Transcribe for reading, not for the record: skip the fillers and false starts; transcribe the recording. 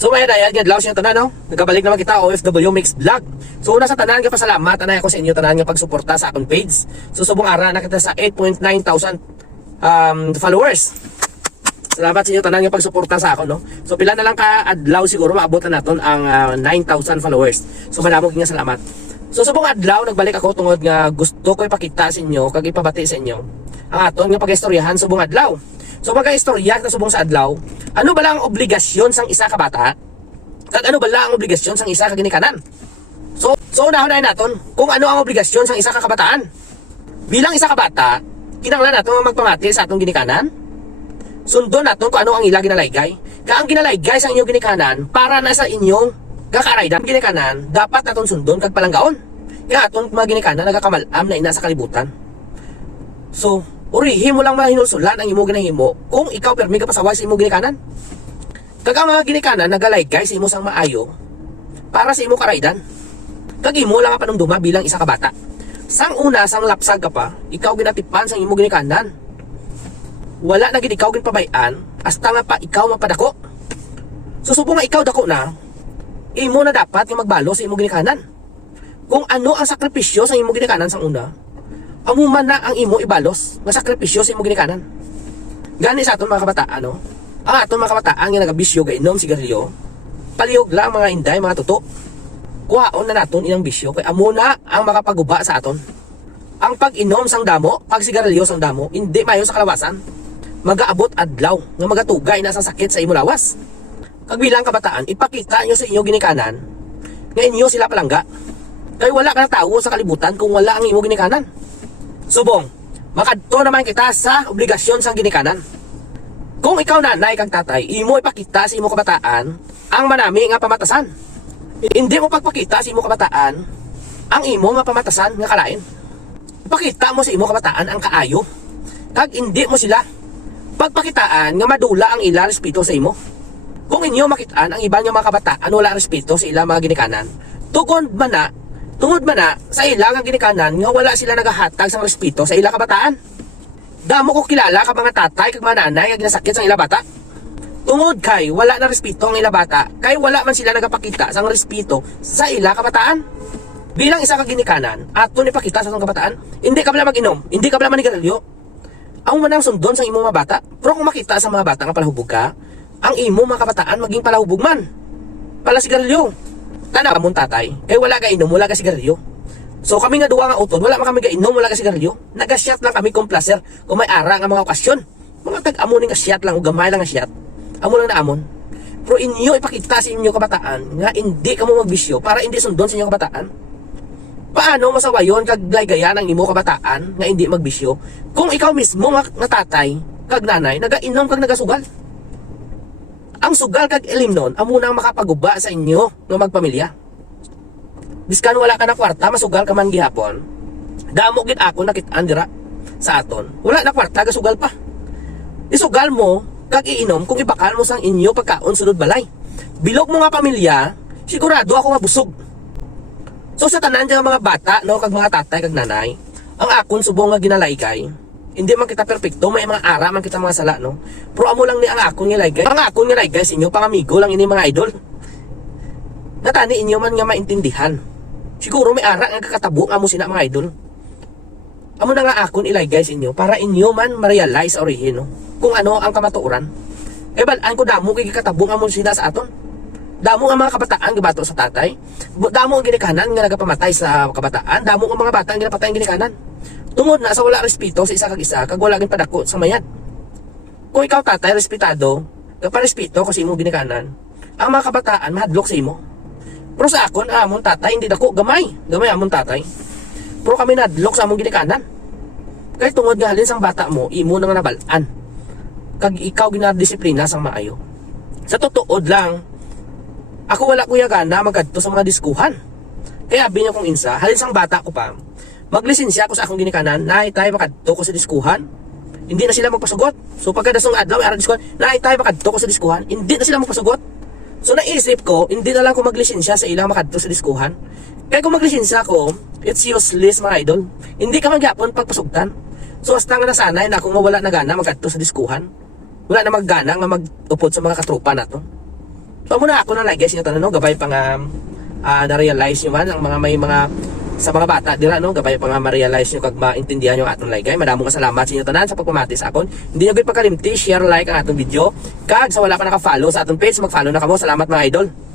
So may dayan gid laos yung tanan no. Nagabalik naman kita OFW Mix Vlog. So una sa tanan ka pasalamat anay ako sa inyo tanan nga pagsuporta sa akong page. So subong ara na kita sa 8.9 thousand followers. Salamat sa inyo tanan nga pagsuporta sa ako no. So pila na lang ka adlaw siguro maabot na naton ang 9,000 followers. So madamo nga salamat. So subong adlaw nagbalik ako tungod nga gusto ko ipakita sa inyo kag ipabati sa inyo ang aton nga pagistoryahan subong adlaw. So magka-istorya na subong sa adlaw, ano ba lang ang obligasyon sang isa ka bata? Kag ano ba lang ang obligasyon sang isa ka ginikanan? So unahunayin naton kung ano ang obligasyon sang isa ka kabataan. Bilang isa ka bata, kinahanglan naton magpamati sa atong ginikanan. Sundon naton kung ano ang ila ginalaygay. Ka ang ginalaygay sa inyong ginikanan para na sa inyong kakaraydan ginikanan, dapat naton sundon kag palanggaon. Kaya atong mga ginikanan nagakamalam na ina sa kalibutan. So urihi mo lang mahinulsulan ang imo ginahimo kung ikaw permi ka pasaway sa imo ginikanan. Kag ang mga ginikanan nagalaygay sa imo sang maayo para sa imo karaydan. Kag imo lang ang panumduma bilang isa ka bata. Sang una sang lapsag ka pa, ikaw ginatipan sang imo ginikanan. Wala na gid ikaw ginpabayan hasta nga pa ikaw mapadako. Susubo nga ikaw dako na, imo na dapat nga magbalo sa imo ginikanan. Kung ano ang sakripisyo sa imo ginikanan sang una, amo man na ang imo ibalos nga sakripisyo sa imo ginikanan. Gani sa aton mga kabataan no. Ang aton mga kabataan nga nagabisyo gainom sigarilyo, palihog lang mga inday mga tuto. Kuhaon na naton ilang bisyo kay amo na ang makapaguba sa aton. Ang pag-inom sang damo, pag sigarilyo sang damo, hindi mayo sa kalawasan. Magaabot adlaw nga magatugay na sa sakit sa imo lawas. Kag bilang kabataan, ipakita nyo sa inyo ginikanan nga inyo sila palangga. Kay wala ka na tawo sa kalibutan kung wala ang imo ginikanan. Subong, makadto naman kita sa obligasyon sang ginikanan. Kung ikaw nanay kang tatay, imo ipakita sa imo kabataan ang manami nga pamatasan. Hindi mo pagpakita sa imo kabataan ang imo nga pamatasan nga kalain. Ipakita mo sa imo kabataan ang kaayo. Kag hindi mo sila pagpakitaan nga madula ang ila respeto sa imo. Kung inyo makitaan ang iba nga mga kabataan wala respeto sa ila mga ginikanan, tungod man na sa ila nga ginikanan nga wala sila nagahatag sang respeto sa ila kabataan. Damo ko kilala ka mga tatay kag mga nanay nga ginasakit sang ila bata. Tungod kay wala na respeto ang ila bata, kay wala man sila nagapakita sang respeto sa ila kabataan. Bilang isa ka ginikanan, aton ipakita sa atong kabataan, hindi ka bala mag-inom, hindi ka bala manigarilyo. Ang manang sundon sa imo mga bata, pero kung makita sa mga bata nga palahubog ka, ang imo mga kabataan maging palahubog man. Pala sigarilyo. Tana amon tatay, kay wala ka inom, wala ka sigarilyo. So kami nga duwa nga utod, wala man kami ka inom, wala ka sigarilyo. Nagasyat lang kami kung placer, kung may ara nga mga okasyon. Mga tag-amon nga syat lang o gamay lang nga syat. Amo lang na amon. Pero inyo ipakita sa inyo kabataan nga hindi ka mo magbisyo para hindi sundon sa inyo kabataan. Paano masawayon kag laygayan ang imo kabataan nga hindi magbisyo kung ikaw mismo nga tatay kag nanay nagainom kag nagasugal? Ang sugal kag ilimnon amo nang makapaguba sa inyo nga magpamilya. Biskan wala ka na kwarta, masugal ka man gihapon. Damo gid ako nakit-an dira sa aton. Wala na kwarta gasugal pa. Isugal mo kag iinom kung ibakal mo sang inyo pagkaon sulod balay. Bilog mo nga pamilya, sigurado ako nga busog. So sa tanan nga mga bata no kag mga tatay kag nanay, ang akon subong nga ginalaygay. Hindi man kita perpekto, may mga ara man kita mga sala no. Pero amo lang ni ang akon nga laygay. Ang akon nga laygay sa inyo pangamigo lang ini mga idol. Natani inyo man nga maintindihan. Siguro may ara nga kakatabo amo sina mga idol. Amo na nga akon ilaygay sa inyo para inyo man ma-realize orihin no kung ano ang kamatuoran. Eh balaan ko damo kay katabong amo sila sa aton. Damo ang mga kabataan gibato sa tatay. Damo ang ginikanan nga nagapamatay sa kabataan. Damo ang mga bata nga ginapatay ang ginikanan. Tungod na sa wala respeto sa isa kag wala gin padako sa mayad. Kung ikaw tatay respetado, kaparespeto ko sa imo ginikanan, ang mga kabataan mahadlok sa imo. Pero sa akon amon tatay hindi dako gamay amon tatay. Pero kami nadlok sa among ginikanan. Kay tungod nga halin sang bata mo, imo nang nabalaan. Kag ikaw ginadisiplina sang maayo. Sa tutuod lang, ako wala kuya gana magkadto sa mga diskuhan. Kaya abi niya kong insa, halin sang bata ko pa, maglisensya ako sa akong ginikanan, naay tayo makadto ko sa diskuhan. Hindi na sila magpasugot. So pagkadasong adlaw ara diskuhan, naay tayo makadto ko sa diskuhan, hindi na sila magpasugot. So naisip ko, hindi na lang ko maglisensya sa ilang makadto sa diskuhan. Kaya kung maglisensya ko, it's useless mga idol. Hindi ka magyapon pagpasugtan. So hasta nga nasanay na kung mawala na gana magkadto sa diskuhan. Wala na maggana nga mag-upod sa mga katropa nato. So muna ako na like guys inyo tanan no, gabay pa nga na-realize nyo man ang mga may mga sa mga bata dira no, gabay pa nga ma-realize nyo kag maintindihan yung atong like. Madamo ka salamat sa inyo tanan sa pagpamati sa akon. Hindi nyo gid pagkalimti, share, like ang atong video. Kag sa wala pa naka-follow sa atong page, mag-follow na kamo. Salamat mga idol.